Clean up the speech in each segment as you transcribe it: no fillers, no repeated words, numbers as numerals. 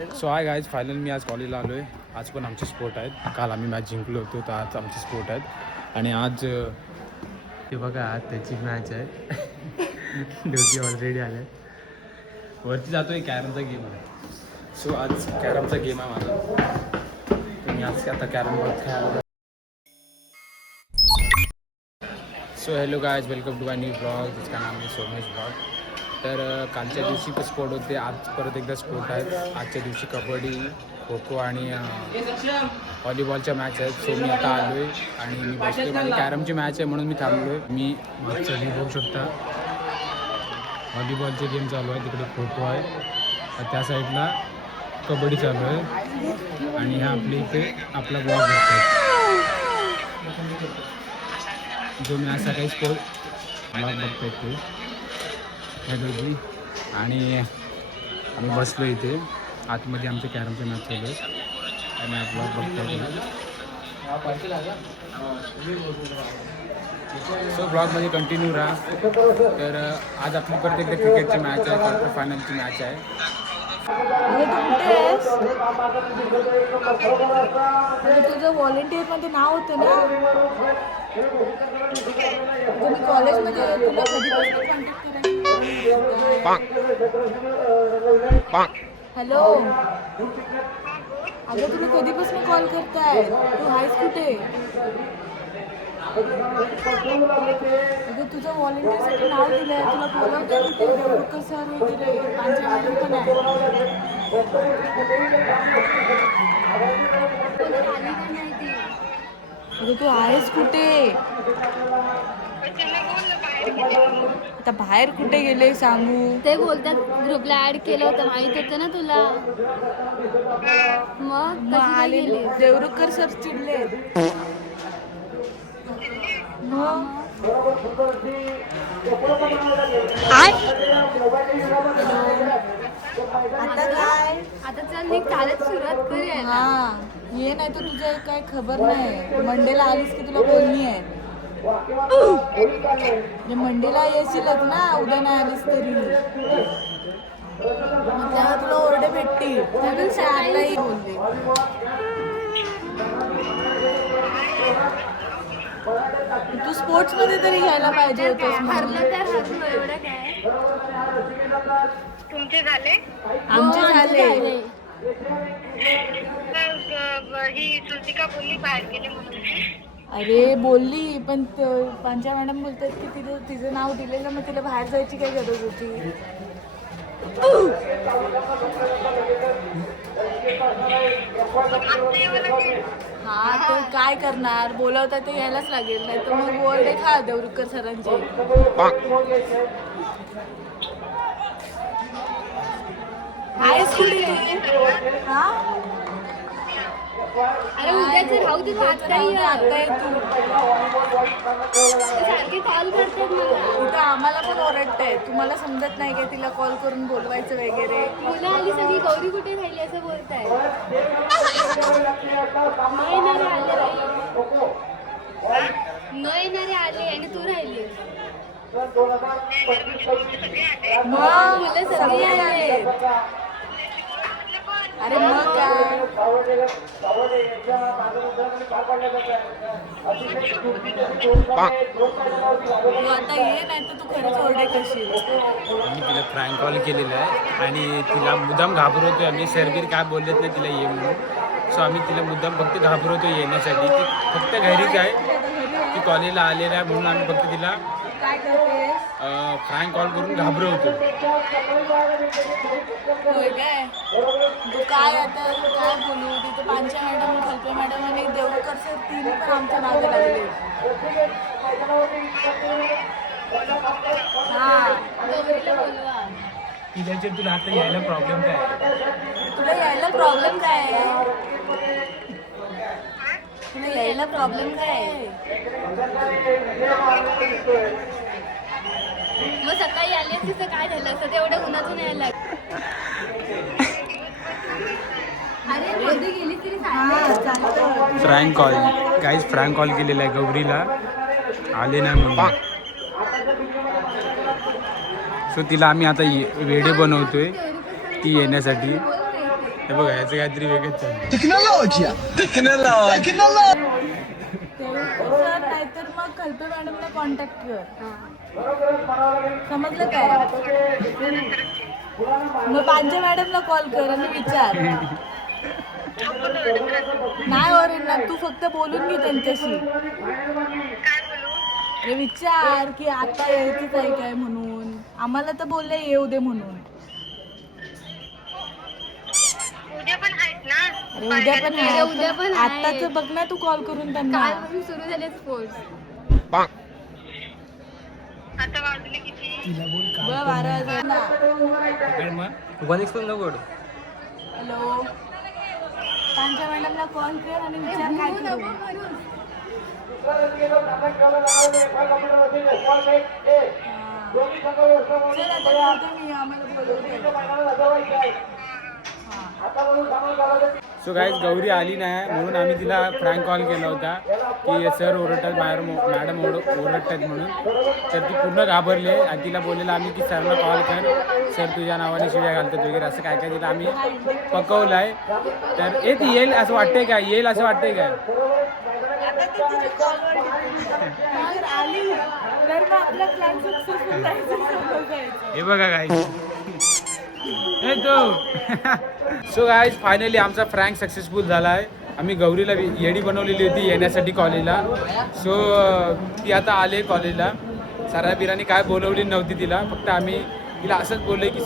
So hi guys, final मी आज कॉलेजला आलो आहे. आज पण आमचे स्पोर्ट आहेत. काल आम्ही मॅच जिंकलो होतो, तर आज आमचे स्पोर्ट आहेत. आणि आज ते बघा, आज त्याची मॅच आहे. ड्युटी ऑलरेडी आले. वरती जातो आहे, कॅरमचा गेम आहे. सो आज कॅरमचा गेम आहे माझा. तुम्ही आज आता कॅरम बोर्ड खेळायला. So hello guys, welcome to my new blog, जिसका नाम आहे सोमेश ब्लॉग. तर कालच्या दिवशी पण स्पोर्ट होते, आज परत एकदा स्पोर्ट आहेत. आजच्या दिवशी कबड्डी, खो खो आणि व्हॉलीबॉलच्या मॅच आहेत. सो मी आता आलो आहे आणि मी बसतो. माझी कॅरमची मॅच आहे म्हणून मी थांबलो आहे. मी मागचं बघू शकता, व्हॉलीबॉलचे गेम चालू आहे. तिकडे खो खो आहे, त्या साईडला कबड्डी चालू आहे. आणि हा आपल्या इथे आपला ब्लॉग बघतो, जो मी आज सकाळी स्पोर्ट ब्लॉग बघतो ते दोघी. आणि आम्ही बसलो इथे आतमध्ये, आमचे कॅरमचे मॅच चालू आहे आणि आज ब्लॉग बघतो. सो ब्लॉगमध्ये कंटिन्यू राहा. तर आज आपली परत एकदा क्रिकेटची मॅच आहे, क्वार्टर फायनलची मॅच आहे. तुझं व्हॉलेंटिअरमध्ये नाव होतं ना, तुम्ही कॉलेजमध्ये तुला कधीपासून हॅलो, अगं तुम्ही कधीपासून कॉल करताय? तू आहेस कुठे? अगं तुझं व्हॉलेंटिअरसाठी नाव दिलंय, तुला बोलवते कुठे? देवरुखकर सर वगैरे, आमच्या मॅडम पण आहे. अगं तू आहेस कुठे? आता बाहेर कुठे गेले सांगू? ते बोलतात ग्रुपला ऍड केलं होतं, माहित होतं ना तुला. मग आले देवरुखकर सर चिडले. आता काय? आता चल मी चालत सुरुवात करूया. हा ये, नाही तर तुझं काय खबर नाही. मंडेला आलीस की तुला बोलणी आहे. मंडेला येशीलच ना, उद्या नाही आलीस तरी. तेव्हा तुला ओरडे भेटतील. त्यापेक्षा आताही बोलले. तू स्पोर्ट्स मध्ये तरी घ्यायला पाहिजे होतस. हरलं तर हरलो, एवढं काय. तुमचे झाले? आमचे झाले. ही श्रुतिका बोलली बाहेर गेले म्हणून. अरे बोलली, पण पांचा मॅडम बोलतात की तिचं नाव दिलेलं, मग तिला बाहेर जायची काय गरज होती? हा, तर काय करणार, बोलवतात ते यायलाच लागेल. नाही तर मग ओरडे खा देवरुखकर सरांचे. आहेस कुठे तू? हा, अरे उद्याचं राहू दे, आता आहे तू. सारखे कॉल करतात मला. इथं आम्हाला पण ओरडताय. तुम्हाला समजत नाही का तिला कॉल करून बोलवायचं वगैरे? मुलं आली सगळी, गौरी कुठे राहिली असं बोलताय. न येणारे आले, न येणारे आले आणि तू राहिली. मग मुलं सगळी आले. अरे मग काय, तू आता ये, नाही तर तू खरंच ओरडे करशील. आम्ही तिला फ्रँक कॉल केलेला आहे आणि तिला मुद्दाम घाबरवतोय आम्ही. सरबीर काय बोललेत नाही तिला ये म्हणून. सो आम्ही तिला मुद्दाम फक्त घाबरवतो येण्यासाठी. ती फक्त घरीच आहे, ती कॉलेजला आलेला आहे म्हणून आम्ही फक्त तिला काय करतेस? फ्रँक कॉल करून घाबरवतो. होय काय? तू काय आता काय बोलू? तिथे पांचा मॅडम, कल्पे मॅडम आणि देवरुखकर सर तिन्ही पण आमच्या नावे लागले. हा, गौरीला बोलवा. तिच्याचे तुला आता यायला प्रॉब्लेम काय आहे? तुला यायला प्रॉब्लेम काय आहे? तुला यायला प्रॉब्लेम काय आहे? मग सकाळी आली असती तर काय झालं असतं? तेवढं उन्हातून यायला. अरे मध्ये गेली तरी चालतं. Frank call guys, frank call केलेला आहे गौरीला, आले नाही म्हणून. सो तिला आम्ही आता व्हिडिओ बनवतोय ती येण्यासाठी. हे बघा याचं काहीतरी वेगळंच चाललं. सर नाहीतर मग खलपे मॅडमला कॉन्टॅक्ट कर. समजलं काय? मग पांचे मॅडमला कॉल कर आणि विचार. नाही ओरडणार, तू फक्त बोलून घे त्यांच्याशी. हे विचार की आता यायचंच आहे काय म्हणून. आम्हाला तर बोलले येऊ दे म्हणून. उद्या पण आहेत ना? अरे उद्या पण आहे. उद्या पण आहे. आत्ताच बघ ना तू कॉल करून त्यांना. कालपासून सुरू झाले स्पोर्ट्स. आता वाजले किती? 12,000 ना. हॅलो, पांच्या मॅडमला कॉल कर आणि विचार काय करू. चल आता ठेवते मी, आम्हाला बोलवते. सो गाईज गौरी आली नाही म्हणून आम्ही तिला फ्रँक कॉल केला होता की सर ओरडतात बाहेर, मॅडम ओरडतात म्हणून. तर ती पूर्ण घाबरली आहे आणि तिला बोललेलं आम्ही की सरला कॉल कर, सर तुझ्या नावाने शिव्या घालतात वगैरे असं काय काय तिला आम्ही पकवलं आहे. तर ती येईल असं वाटतंय काय? येईल असं वाटतंय काय? आता ते तुझ्या कॉलवर जर आली तर मग आपला प्लॅन सक्सेसफुल जायचं. हे बघा गाईज, हे तो. सो गाईज फायनली आमचा फ्रँक सक्सेसफुल झाला आहे. आम्ही गौरीला येडी बनवलेली होती येण्यासाठी कॉलेजला. सो ती आता आले कॉलेजला. सराबिरांनी काय बोलवली नव्हती तिला, फक्त आम्ही तिला असंच बोललो की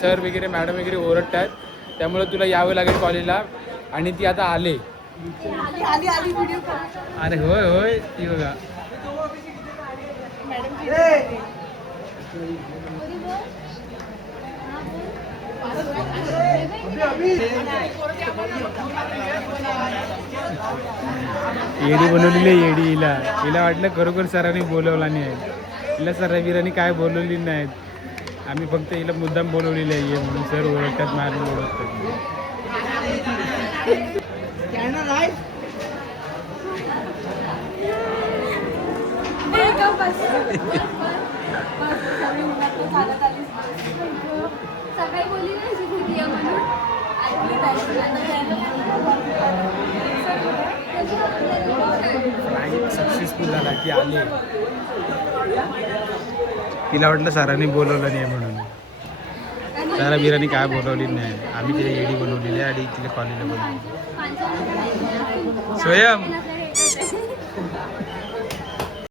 सर वगैरे मॅडम वगैरे ओरडतात, त्यामुळे तुला यावं लागेल कॉलेजला. आणि ती आता आले. आली व्हिडिओ कर. अरे होय होय, ती बघा. येडी बनवलेली आहे येडी. हिला वाटलं खरोखर सरांनी बोलवला नाही आहे. हिला सराबिरांनी काय बोलवली नाहीत. आम्ही फक्त हिला मुद्दाम बोलवलेली आहे म्हणून सर ओळखतात, मॅडम ओळखतात. सकाळी बोलली ना शिकवती आहे म्हणून. सक्सेसफुल झाला की आले. तिला वाटलं सरांनी बोलवलं नाही म्हणून. सरा बिरांनी काय बोलवली नाही. आम्ही तिला येडी बनवलेली आहे आणि तिला कॉलेजला बोलवली. स्वयं